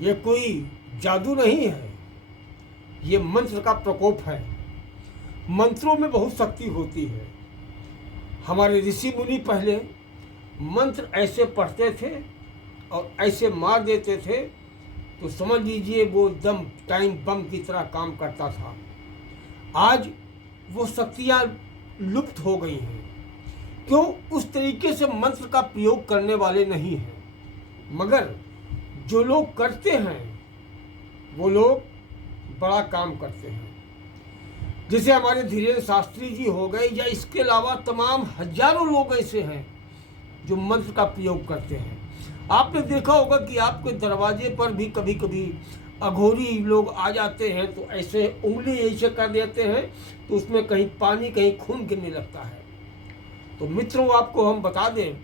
ये कोई जादू नहीं है, ये मंत्र का प्रकोप है। मंत्रों में बहुत शक्ति होती है। हमारे ऋषि मुनि पहले मंत्र ऐसे पढ़ते थे और ऐसे मार देते थे तो समझ लीजिए वो एकदम टाइम बम की तरह काम करता था। आज वो शक्तियाँ लुप्त हो गई हैं। क्यों? उस तरीके से मंत्र का प्रयोग करने वाले नहीं हैं। मगर जो लोग करते हैं वो लोग बड़ा काम करते हैं। जैसे हमारे धीरेन्द्र शास्त्री जी हो गए, या इसके अलावा तमाम हजारों लोग ऐसे हैं जो मंत्र का प्रयोग करते हैं। आपने देखा होगा कि आपके दरवाजे पर भी कभी कभी अघोरी लोग आ जाते हैं तो ऐसे उंगली ऐसे कर देते हैं तो उसमें कहीं पानी कहीं खून गिरने लगता है। तो मित्रों, आपको हम बता दें,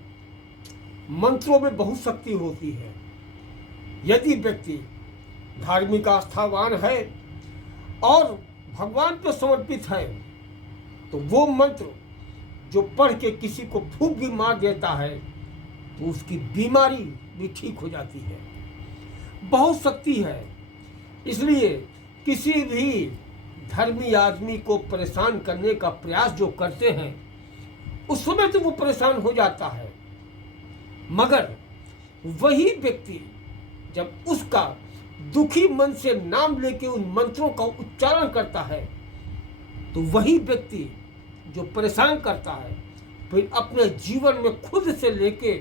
मंत्रों में बहुत शक्ति होती है। यदि व्यक्ति धार्मिक आस्थावान है और भगवान पर समर्पित है तो वो मंत्र जो पढ़ के किसी को फूंक भी मार देता है तो उसकी बीमारी भी ठीक हो जाती है। बहुत शक्ति है। इसलिए किसी भी धर्मी आदमी को परेशान करने का प्रयास जो करते हैं उस समय तो वो परेशान हो जाता है, मगर वही व्यक्ति जब उसका दुखी मन से नाम लेके उन मंत्रों का उच्चारण करता है तो वही व्यक्ति जो परेशान करता है फिर अपने जीवन में खुद से लेके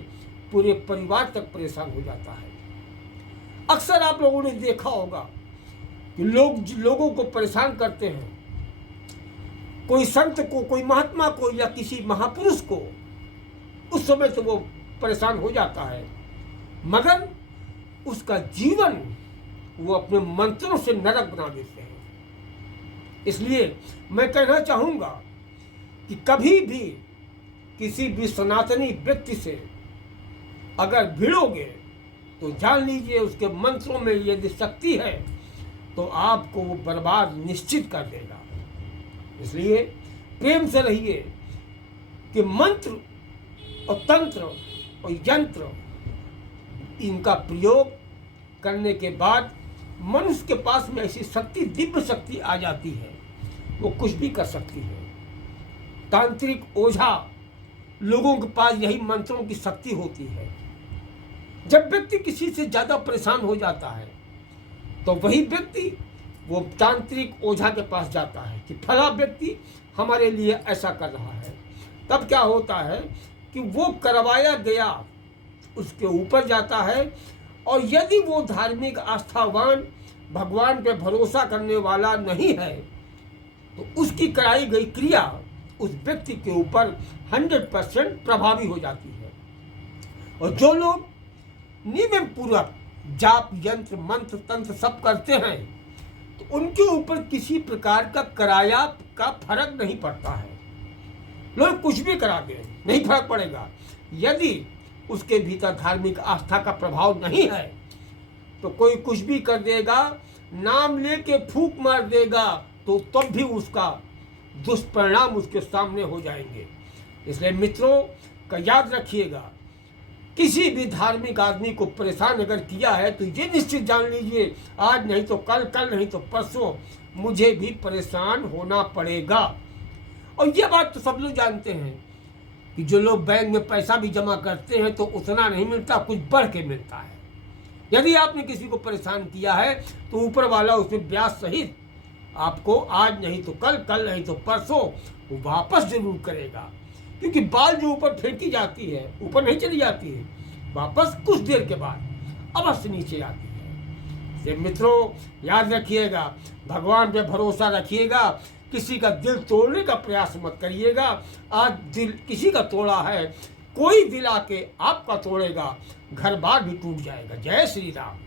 पूरे परिवार तक परेशान हो जाता है। अक्सर आप लोगों ने देखा होगा कि लोगों को परेशान करते हैं, कोई संत को, कोई महात्मा को या किसी महापुरुष को, उस समय तो वो परेशान हो जाता है, मगर उसका जीवन वो अपने मंत्रों से नरक बना देते हैं। इसलिए मैं कहना चाहूँगा कि कभी भी किसी भी सनातनी व्यक्ति से अगर भिड़ोगे तो जान लीजिए उसके मंत्रों में यदि शक्ति है तो आपको वो बर्बाद निश्चित कर देगा। इसलिए प्रेम से रहिए कि मंत्र और तंत्र और यंत्र इनका प्रयोग करने के बाद मनुष्य के पास में ऐसी शक्ति, दिव्य शक्ति आ जाती है, वो कुछ भी कर सकती है। तांत्रिक ओझा लोगों के पास यही मंत्रों की शक्ति होती है। जब व्यक्ति किसी से ज़्यादा परेशान हो जाता है तो वही व्यक्ति वो तांत्रिक ओझा के पास जाता है कि फला व्यक्ति हमारे लिए ऐसा कर रहा है। तब क्या होता है कि वो करवाया गया उसके ऊपर जाता है, और यदि वो धार्मिक आस्थावान, भगवान पे भरोसा करने वाला नहीं है तो उसकी कराई गई क्रिया उस व्यक्ति के ऊपर 100% प्रभावी हो जाती है। और जो लोग नियम पूर्वक जाप, यंत्र, मंत्र, तंत्र सब करते हैं तो उनके ऊपर किसी प्रकार का कराया का फर्क नहीं पड़ता है। लोग कुछ भी करा दें, नहीं फर्क पड़ेगा। यदि उसके भीतर धार्मिक आस्था का प्रभाव नहीं है तो कोई कुछ भी कर देगा, नाम लेके फूंक मार देगा तो तब भी उसका दुष्परिणाम उसके सामने हो जाएंगे। इसलिए मित्रों का याद रखिएगा, किसी भी धार्मिक आदमी को परेशान अगर किया है तो ये निश्चित जान लीजिए आज नहीं तो कल, कल नहीं तो परसों मुझे भी परेशान होना पड़ेगा। और ये बात तो सब लोग जानते हैं कि जो लोग बैंक में पैसा भी जमा करते हैं तो उतना नहीं मिलता, कुछ बढ़ के मिलता है। यदि आपने किसी को परेशान किया है तो ऊपर वाला उसमें ब्याज सहित आपको आज नहीं तो कल, कल नहीं तो परसों वो वापस जरूर करेगा। क्योंकि बाल जो ऊपर फेंकी जाती है ऊपर नहीं चली जाती है, वापस कुछ देर के बाद अवश्य नीचे आती है। ये मित्रों याद रखिएगा, भगवान पे भरोसा रखिएगा, किसी का दिल तोड़ने का प्रयास मत करिएगा। आज दिल किसी का तोड़ा है, कोई दिल आके आपका तोड़ेगा, घर बार भी टूट जाएगा। जय श्री राम।